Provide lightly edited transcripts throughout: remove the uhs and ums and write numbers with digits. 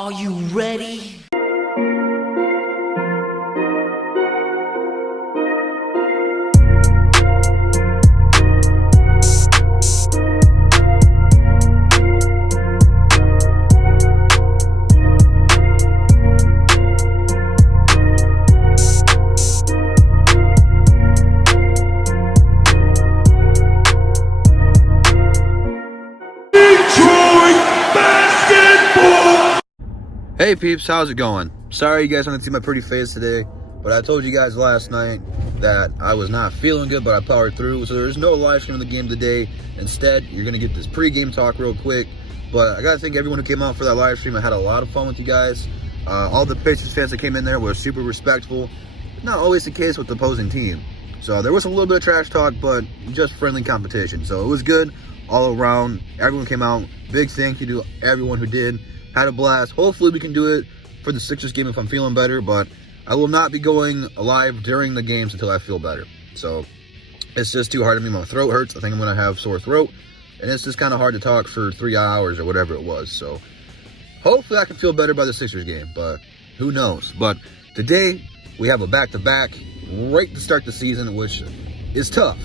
Are you ready? Hey peeps, how's it going? Sorry you guys don't see my pretty face today, but I told you guys last night that I was not feeling good, but I powered through, so there's no live stream of the game today. Instead, you're going to get this pregame talk real quick, but I got to thank everyone who came out for that live stream. I had a lot of fun with you guys. All the Pistons fans that came in there were super respectful. Not always the case with the opposing team. So there was a little bit of trash talk, but just friendly competition. So it was good all around. Everyone came out. Big thank you to everyone who did. Had a blast. Hopefully we can do it for the Sixers game if I'm feeling better, but I will not be going live during the games until I feel better. So it's just too hard on me. My throat hurts. I think I'm going to have sore throat, and it's just kind of hard to talk for 3 hours or whatever it was. So hopefully I can feel better by the Sixers game, but who knows. But today we have a back-to-back right to start the season, which is tough.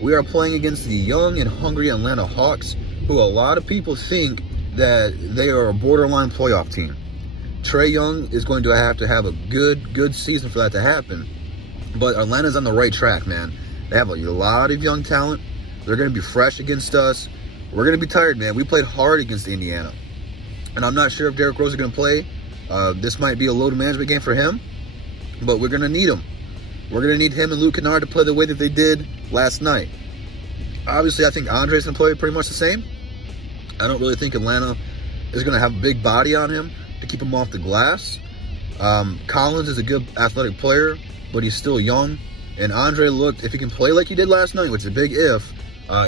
We are playing against the young and hungry Atlanta Hawks, who a lot of people think that they are a borderline playoff team. Trae Young is going to have a good season for that to happen. But Atlanta's on the right track, man. They have a lot of young talent. They're going to be fresh against us. We're going to be tired, man. We played hard against Indiana. And I'm not sure if Derrick Rose is going to play. This might be a load management game for him, but we're going to need him. We're going to need him and Luke Kennard to play the way that they did last night. Obviously, I think Andre's going to play pretty much the same. I don't really think Atlanta is going to have a big body on him to keep him off the glass. Collins is a good athletic player, but he's still young. And Andre looked, if he can play like he did last night, which is a big if,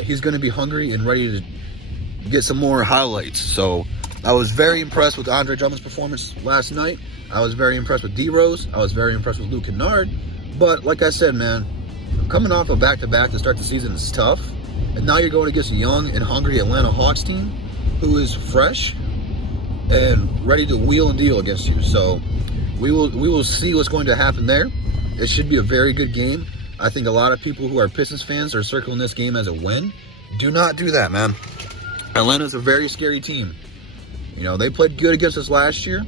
he's going to be hungry and ready to get some more highlights. So I was very impressed with Andre Drummond's performance last night. I was very impressed with D Rose. I was very impressed with Luke Kennard. But like I said, man, coming off a back-to-back to start the season is tough. And now you're going against a young and hungry Atlanta Hawks team who is fresh and ready to wheel and deal against you. So we will see what's going to happen there. It should be a very good game. I think a lot of people who are Pistons fans are circling this game as a win. Do not do that, man. Atlanta's a very scary team. You know, they played good against us last year.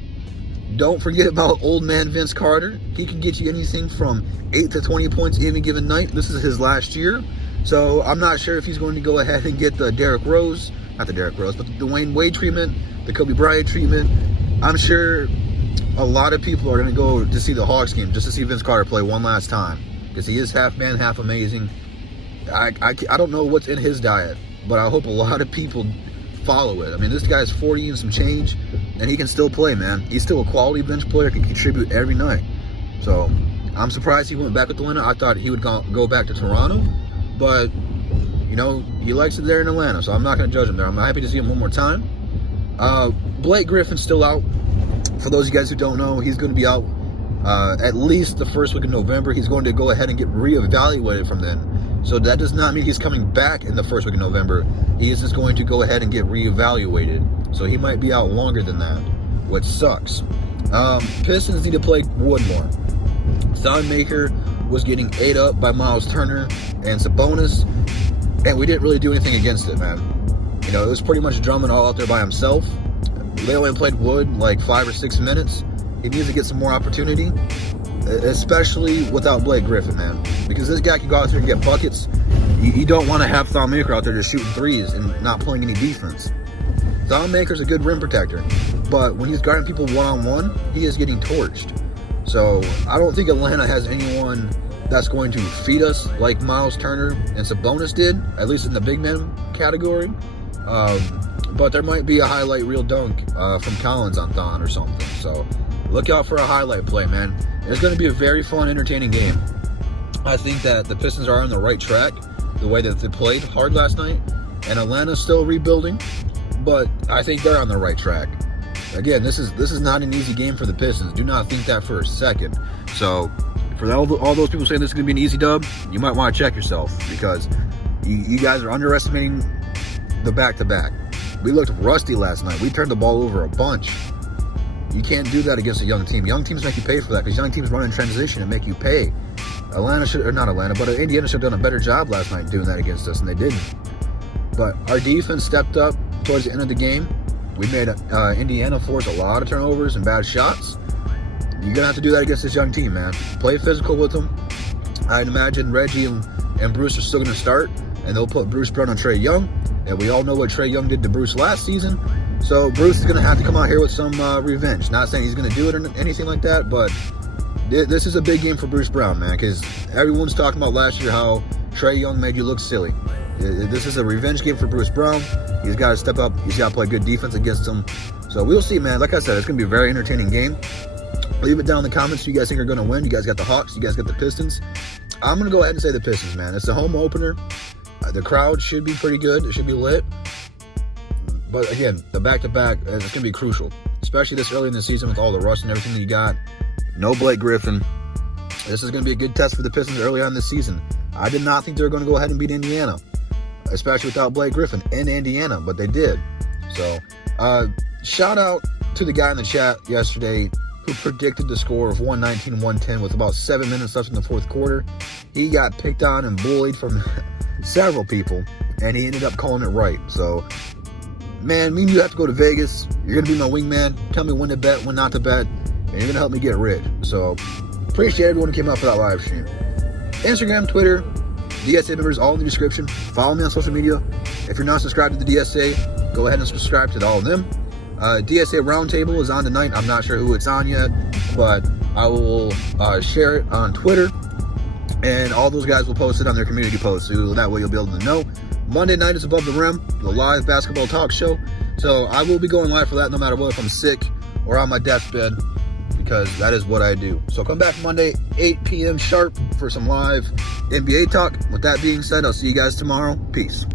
Don't forget about old man Vince Carter. He can get you anything from 8 to 20 points any given night. This is his last year. So I'm not sure if he's going to go ahead and get the Derrick Rose, not the Derrick Rose, but the Dwayne Wade treatment, the Kobe Bryant treatment. I'm sure a lot of people are going to go to see the Hawks game just to see Vince Carter play one last time, because he is half man, half amazing. I don't know what's in his diet, but I hope a lot of people follow it. I mean, this guy's 40 and some change, and he can still play, man. He's still a quality bench player, can contribute every night. So I'm surprised he went back with Atlanta. I thought he would go back to Toronto. But, you know, he likes it there in Atlanta, so I'm not going to judge him there. I'm happy to see him one more time. Blake Griffin's still out. For those of you guys who don't know, he's going to be out at least the first week of November. He's going to go ahead and get reevaluated from then. So that does not mean he's coming back in the first week of November. He is just going to go ahead and get reevaluated. So he might be out longer than that, which sucks. Pistons need to play Wood more. Thon Maker was getting ate up by Miles Turner and Sabonis, and we didn't really do anything against it, man. You know, it was pretty much Drummond all out there by himself. They only played Wood like 5 or 6 minutes. He needs to get some more opportunity, especially without Blake Griffin, man, because this guy can go out there and get buckets. You don't want to have Thon Maker out there just shooting threes and not playing any defense. Thon Maker's a good rim protector, but when he's guarding people one-on-one, he is getting torched. So I don't think Atlanta has anyone that's going to feed us like Miles Turner and Sabonis did, at least in the big man category. But there might be a highlight reel dunk from Collins on Thon or something. So look out for a highlight play, man. It's going to be a very fun, entertaining game. I think that the Pistons are on the right track, the way that they played hard last night. And Atlanta's still rebuilding, but I think they're on the right track. Again, this is not an easy game for the Pistons. Do not think that for a second. So for all those people saying this is going to be an easy dub, you might want to check yourself, because you guys are underestimating the back-to-back. We looked rusty last night. We turned the ball over a bunch. You can't do that against a young team. Young teams make you pay for that because young teams run in transition and make you pay. Indiana should have done a better job last night doing that against us, and they didn't. But our defense stepped up towards the end of the game. We made Indiana force a lot of turnovers and bad shots. You're going to have to do that against this young team, man. Play physical with them. I'd imagine Reggie and Bruce are still going to start, and they'll put Bruce Brown on Trae Young. And we all know what Trae Young did to Bruce last season. So Bruce is going to have to come out here with some revenge. Not saying he's going to do it or anything like that, but this is a big game for Bruce Brown, man, because everyone's talking about last year how Trae Young made you look silly. This is a revenge game for Bruce Brown. He's got to step up. He's got to play good defense against him. So we'll see, man. Like I said, it's going to be a very entertaining game. Leave it down in the comments who you guys think are going to win. You guys got the Hawks. You guys got the Pistons. I'm going to go ahead and say the Pistons, man. It's a home opener. The crowd should be pretty good. It should be lit. But again, the back-to-back, it's going to be crucial, especially this early in the season with all the rust and everything that you got. No Blake Griffin. This is going to be a good test for the Pistons early on this season. I did not think they were going to go ahead and beat Indiana, especially without Blake Griffin in Indiana, but they did. So, shout out to the guy in the chat yesterday who predicted the score of 119-110 with about 7 minutes left in the fourth quarter. He got picked on and bullied from several people, and he ended up calling it right. So, man, me and you have to go to Vegas. You're going to be my wingman. Tell me when to bet, when not to bet, and you're going to help me get rich. So, appreciate everyone who came out for that live stream. Instagram, Twitter, DSA members, all in the description. Follow me on social media. If you're not subscribed to the DSA, go ahead and subscribe to all of them. DSA Roundtable is on tonight. I'm not sure who it's on yet, but I will share it on Twitter, and all those guys will post it on their community posts, so that way you'll be able to know. Monday night is Above the Rim, the live basketball talk show, so I will be going live for that no matter what, if I'm sick or on my deathbed, because that is what I do. So come back Monday, 8 p.m. sharp for some live NBA talk. With that being said, I'll see you guys tomorrow. Peace.